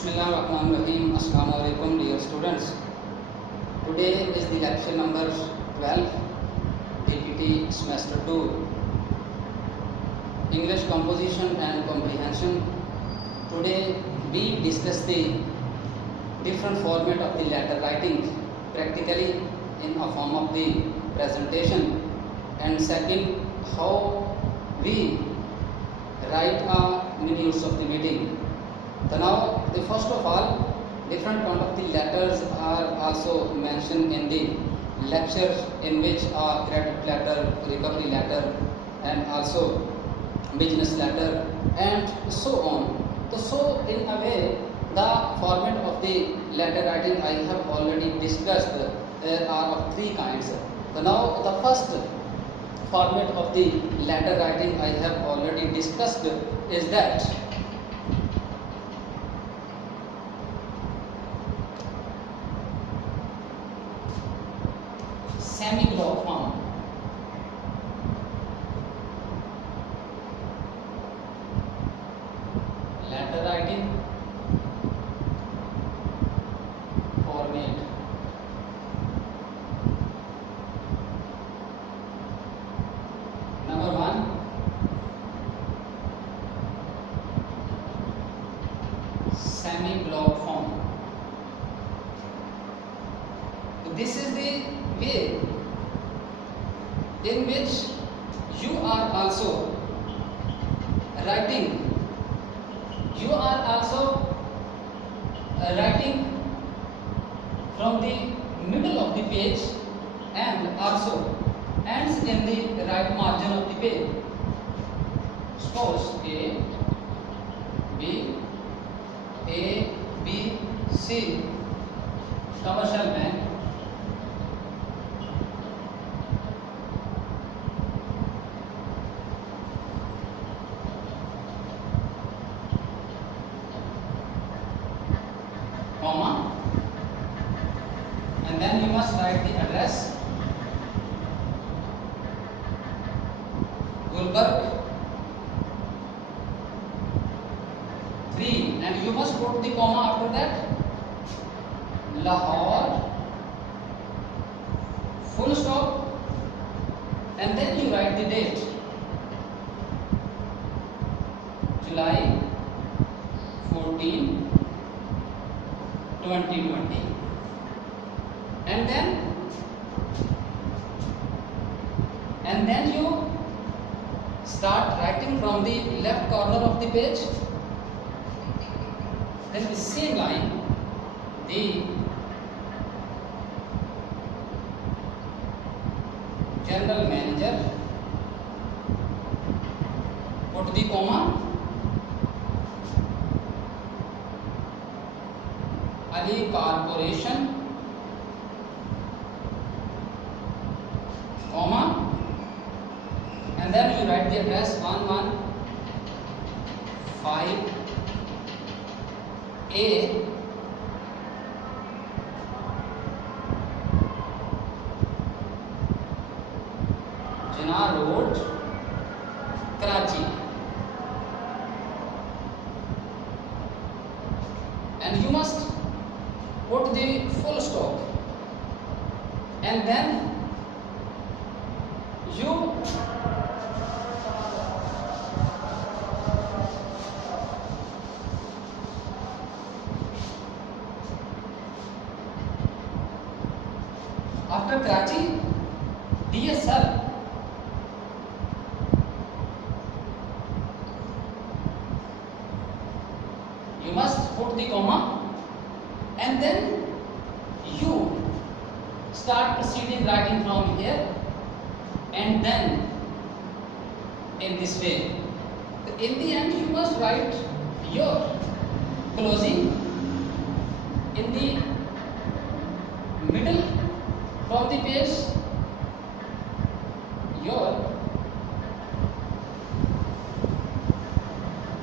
Bismillahirrahmanirrahim. Assalamu alaikum dear students. Today is the lecture number 12, DPT semester 2, English composition and comprehension. Today we discuss the different format of the letter writing, practically in a form of the presentation, and second, how we write minutes of the meeting. So now, the first of all, different kind of the letters are also mentioned in the lectures, in which are credit letter, recovery letter, and also business letter, and so on. So in a way, the format of the letter writing I have already discussed. There are of three kinds. So now the first format of the letter writing I have already discussed is that semi-block form. Letter writing format. Number one, semi-block form. This is the way in which you are also writing. You are also writing from the middle of the page and also ends in the right margin of the page. Suppose A, B, C, commercial bank. Comma, and then you must write the address. Gulbarg 3, and you must put the comma after that. Lahore, full stop, and then you write the date. July 14, 2020, and then you start writing from the left corner of the page. Then the same line, the general manager, put the comma, Ali Corporation, comma, and then you write the address 115A Jinnah Road, Karachi, and you must put the full stop, and then you after Karachi, DSL, you must put the comma, and then you start proceeding writing from here, and then in this way. In the end, you must write your closing in the middle from the page, your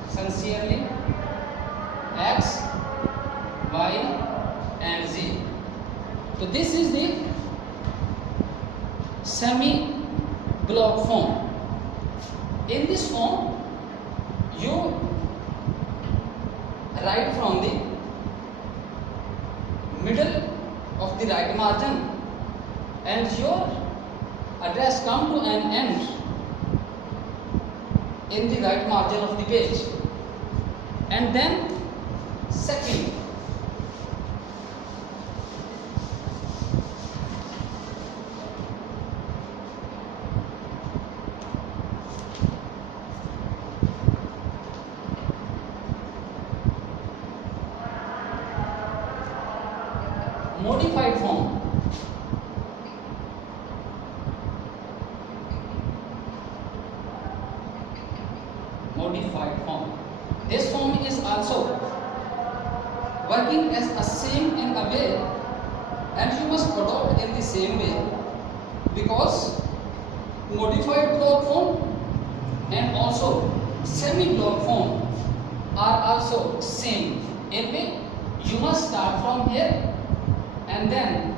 sincerely X, Y, and Z. So this is the semi-block form. In this form, you write from the the right margin and your address come to an end in the right margin of the page. And then second, modified form. Modified form. This form is also working as a same in a way, and you must adopt in the same way, because modified block form and also semi-block form are also same in way. You must start from here and then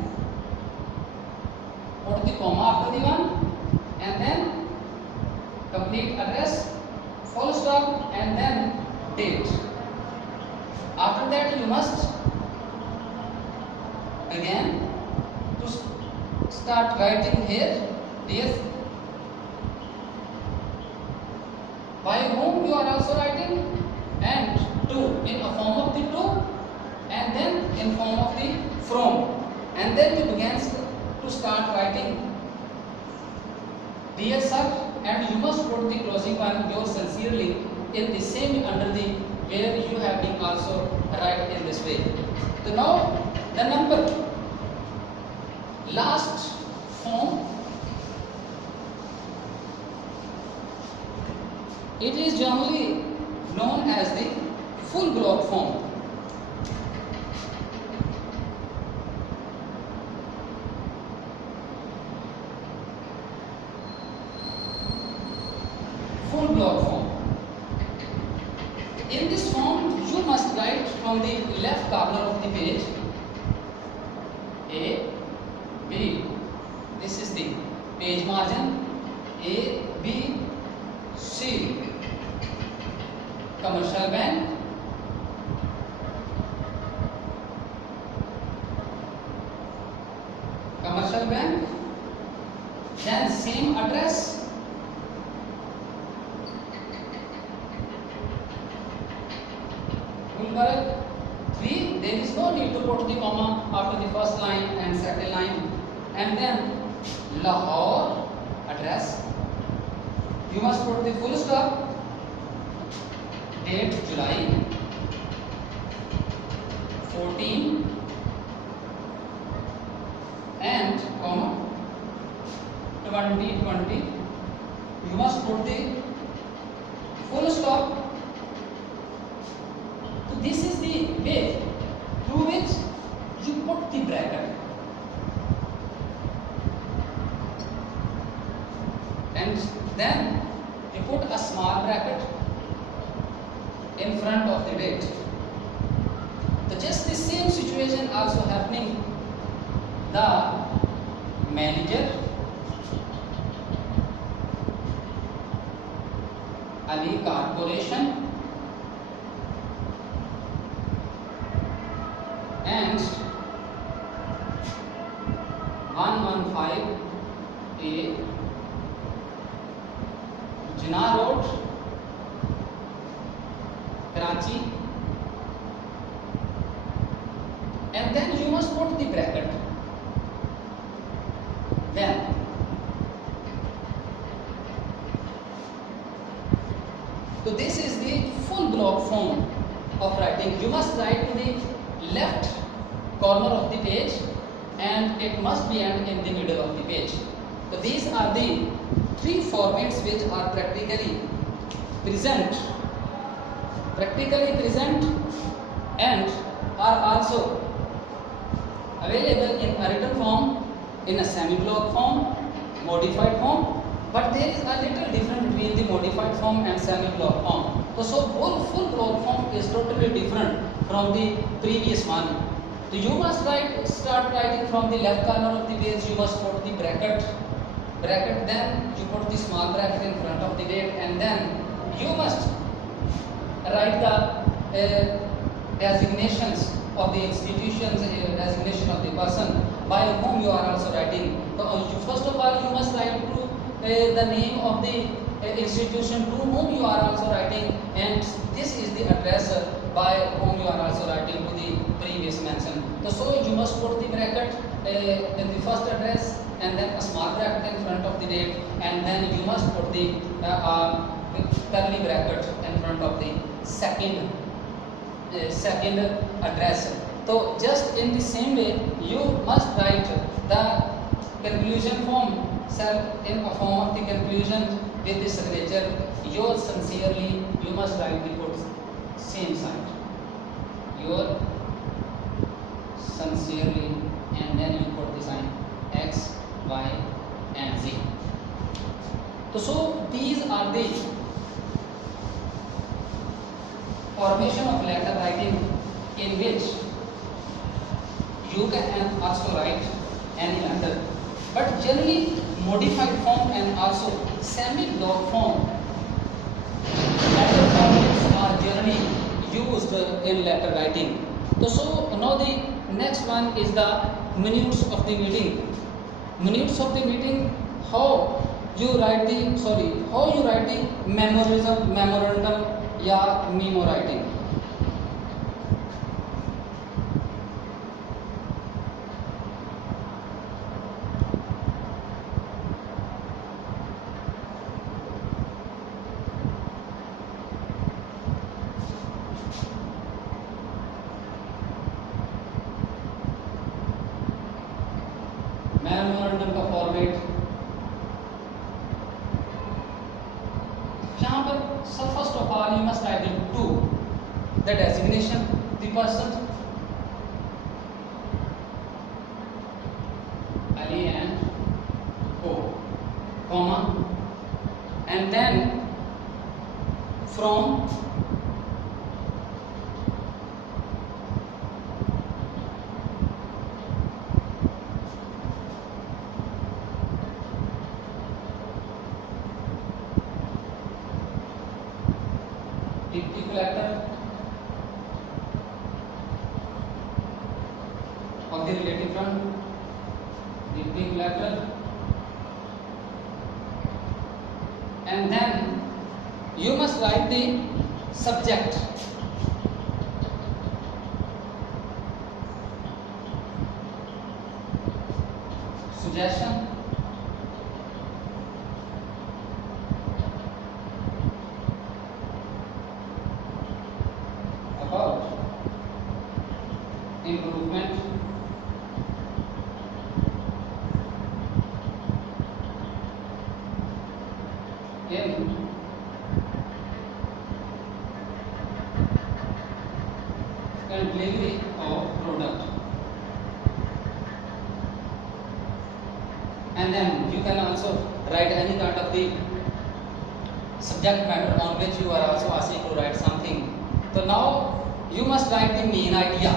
put the comma after the one, and then complete address, full stop, and then date. After that you must again to start writing here, dear, by whom you are also writing, and to in a form of the to, and then in form of the from, and then you begin to start writing, dear sir, and you must put the closing one, yours sincerely, in the same under the where you have been also write in this way. So now the number last form, it is generally known as the full block form. Full block form. In this form, you must write from the left corner of the page A, B. This is the page margin. A, B, C. Commercial bank. Commercial bank. Then same address. Number 3, there is no need to put the comma after the first line and second line. And then Lahore address, you must put the full stop, date July 14, and comma 2020. You must put the full stop. So this is the way through which you put the bracket, and then you put a small bracket in front of the date. So just the same situation also happening. The manager Ali Corporation and 115A Jinnah Road, Karachi, and then you must put the bracket. Then so this is the full block form of writing. You must write to the left corner of the page, and it must be end in the middle of the page. So these are the 3 formats which are practically present and are also available in a written form, in a semi-block form, modified form, but there is a little difference between the modified form and semi-block form. So full block form is totally different from the previous one. So you must start writing from the left corner of the page. You must put the bracket, then you put the small bracket in front of the date, and then you must write the designations of the institutions, designation of the person, by whom you are also writing. So first of all you must write to the name of the institution to whom you are also writing, and this is the address by whom you are also writing to the previous mention. So you must put the bracket in the first address and then a small bracket in front of the date, and then you must put the curly bracket in front of the second address. So just in the same way you must write the conclusion form in a form of the conclusion with the signature yours sincerely. You must write the put same side, your sincerely, and then you put the sign X, Y and Z. So these are the formation of letter writing in which you can also write any letter, but generally modified form and also semi-block form letter formats are generally used in letter writing. So now the next one is the minutes of the meeting. Minutes of the meeting, how you write the memorandum या memo writing. Memorandum का format यहाँ पर सब first of all you must write to the designation the person Ali and O, comma, and then from DPT collector of the relative front, DPT collector, and then you must write the subject. Suggestion, about improvement in delivery of product, and then you can also write any kind of the subject matter on which you are also asking to write something. So now you must write the main idea,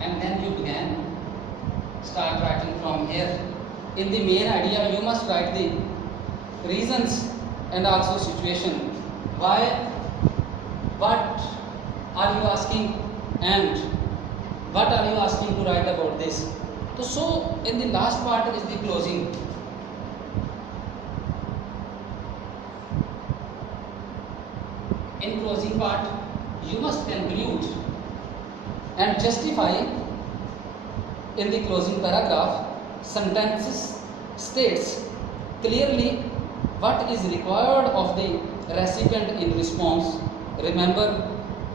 and then you start writing from here. In the main idea you must write the reasons and also situation, why, what are you asking and what are you asking to write about this. So in the last part is the closing. In closing part you must conclude and justify. In the closing paragraph sentences states clearly what is required of the recipient in response. Remember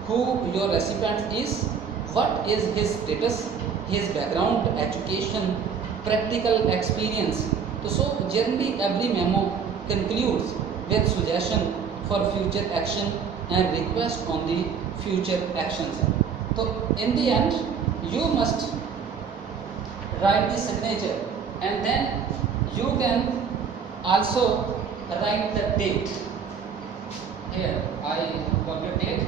who your recipient is, what is his status, his background, education, practical experience. So generally every memo concludes with suggestion for future action and request on the future actions. So in the end you must write the signature, and then you can also write the date. Here I got the date.